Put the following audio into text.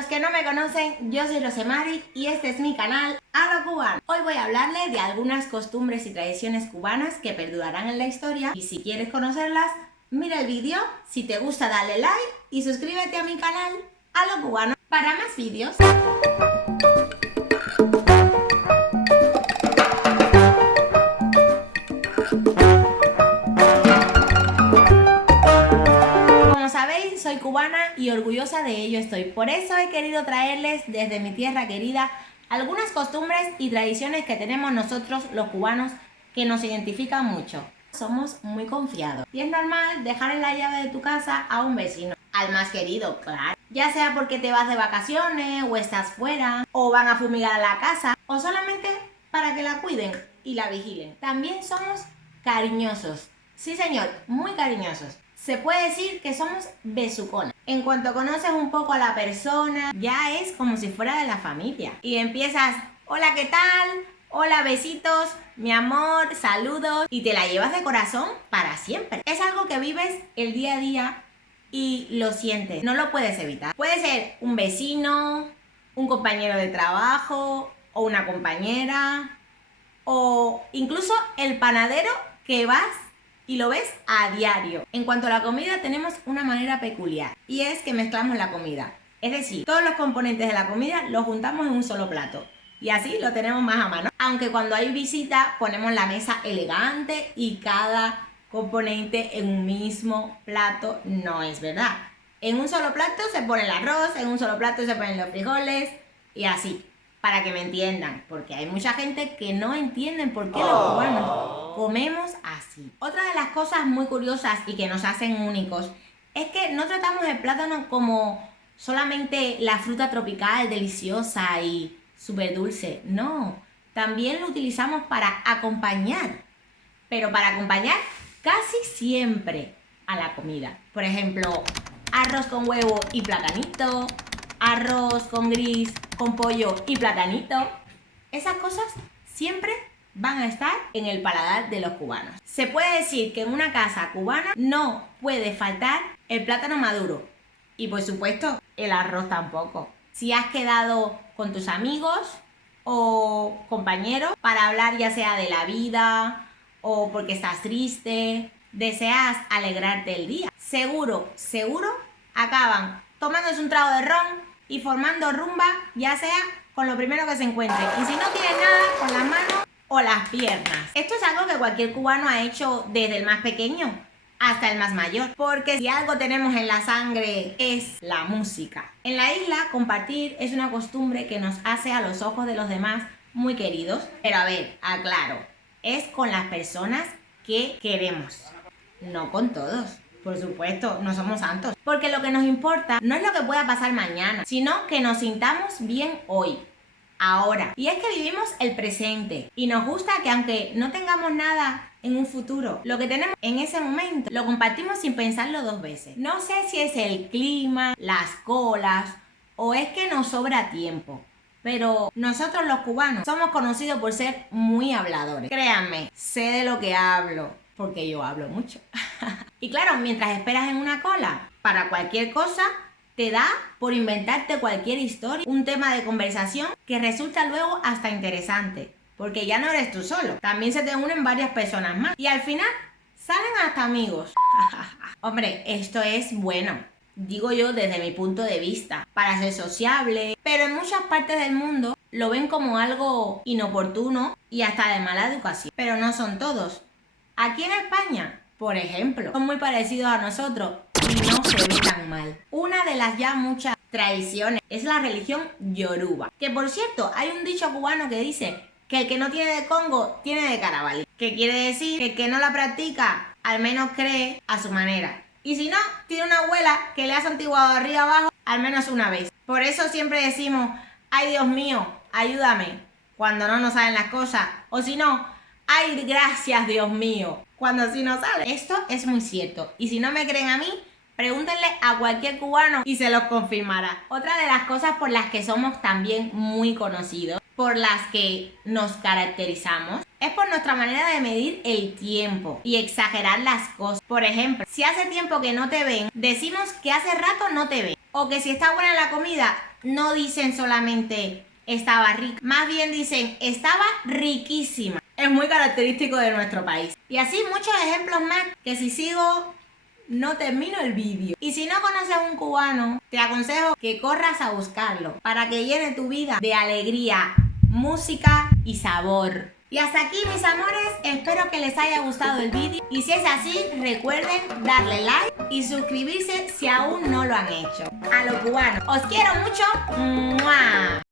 los que no me conocen, yo soy Rosemary y este es mi canal A lo Cubano. Hoy voy a hablarles de algunas costumbres y tradiciones cubanas que perdurarán en la historia y si quieres conocerlas, mira el vídeo, si te gusta dale like y suscríbete a mi canal A lo Cubano para más vídeos. Soy cubana y orgullosa de ello estoy. Por eso he querido traerles desde mi tierra querida algunas costumbres y tradiciones que tenemos nosotros los cubanos que nos identifican mucho. Somos muy confiados y es normal dejarle la llave de tu casa a un vecino, al más querido, claro. Ya sea porque te vas de vacaciones o estás fuera o van a fumigar la casa o solamente para que la cuiden y la vigilen. También somos cariñosos. Sí señor, muy cariñosos. Se puede decir que somos besucones. En cuanto conoces un poco a la persona, ya es como si fuera de la familia. Y empiezas, hola, ¿qué tal? Hola, besitos, mi amor, saludos. Y te la llevas de corazón para siempre. Es algo que vives el día a día y lo sientes. No lo puedes evitar. Puede ser un vecino, un compañero de trabajo o una compañera. O incluso el panadero que vas y lo ves a diario. En cuanto a la comida, tenemos una manera peculiar y es que mezclamos la comida. Es decir, todos los componentes de la comida los juntamos en un solo plato y así lo tenemos más a mano. Aunque cuando hay visita ponemos la mesa elegante y cada componente en un mismo plato, no es verdad. En un solo plato se pone el arroz, en un solo plato se ponen los frijoles y así. Para que me entiendan, porque hay mucha gente que no entiende por qué los cubanos comemos así. Otra de las cosas muy curiosas y que nos hacen únicos es que no tratamos el plátano como solamente la fruta tropical, deliciosa y súper dulce. No, también lo utilizamos para acompañar, pero para acompañar casi siempre a la comida. Por ejemplo, arroz con huevo y platanito, arroz con gris, con pollo y platanito. Esas cosas siempre van a estar en el paladar de los cubanos. Se puede decir que en una casa cubana no puede faltar el plátano maduro y por supuesto el arroz tampoco. Si has quedado con tus amigos o compañeros para hablar ya sea de la vida o porque estás triste, deseas alegrarte el día, seguro acaban tomándose un trago de ron y formando rumba, ya sea con lo primero que se encuentre. Y si no tienes nada, con las manos o las piernas. Esto es algo que cualquier cubano ha hecho desde el más pequeño hasta el más mayor. Porque si algo tenemos en la sangre es la música. En la isla, compartir es una costumbre que nos hace a los ojos de los demás muy queridos. Pero a ver, aclaro, es con las personas que queremos, no con todos. Por supuesto, no somos santos. Porque lo que nos importa no es lo que pueda pasar mañana, sino que nos sintamos bien hoy, ahora. Y es que vivimos el presente. Y nos gusta que aunque no tengamos nada en un futuro, lo que tenemos en ese momento lo compartimos sin pensarlo dos veces. No sé si es el clima, las colas o es que nos sobra tiempo. Pero nosotros los cubanos somos conocidos por ser muy habladores. Créanme, sé de lo que hablo, porque yo hablo mucho. Y claro, mientras esperas en una cola para cualquier cosa, te da por inventarte cualquier historia, un tema de conversación que resulta luego hasta interesante, porque ya no eres tú solo, también se te unen varias personas más y al final salen hasta amigos. Hombre, esto es bueno, digo yo desde mi punto de vista, para ser sociable, pero en muchas partes del mundo lo ven como algo inoportuno y hasta de mala educación, pero no son todos. Aquí en España, por ejemplo, son muy parecidos a nosotros y no se ven tan mal. Una de las ya muchas tradiciones es la religión yoruba. Que por cierto, hay un dicho cubano que dice que el que no tiene de Congo tiene de Carabalí. Que quiere decir que el que no la practica al menos cree a su manera. Y si no, tiene una abuela que le ha santiguado arriba abajo al menos una vez. Por eso siempre decimos, ay Dios mío, ayúdame, cuando no nos salen las cosas. O si no, ay gracias Dios mío, cuando sí no sale. Esto es muy cierto. Y si no me creen a mí, pregúntenle a cualquier cubano y se los confirmará. Otra de las cosas por las que somos también muy conocidos, por las que nos caracterizamos, es por nuestra manera de medir el tiempo y exagerar las cosas. Por ejemplo, si hace tiempo que no te ven, decimos que hace rato no te ven. O que si está buena la comida, no dicen solamente estaba rica, más bien dicen estaba riquísima. Es muy característico de nuestro país. Y así muchos ejemplos más que si sigo no termino el vídeo. Y si no conoces a un cubano, te aconsejo que corras a buscarlo para que llene tu vida de alegría, música y sabor. Y hasta aquí, mis amores, espero que les haya gustado el vídeo y si es así, recuerden darle like y suscribirse si aún no lo han hecho. A los cubanos, os quiero mucho. ¡Mua!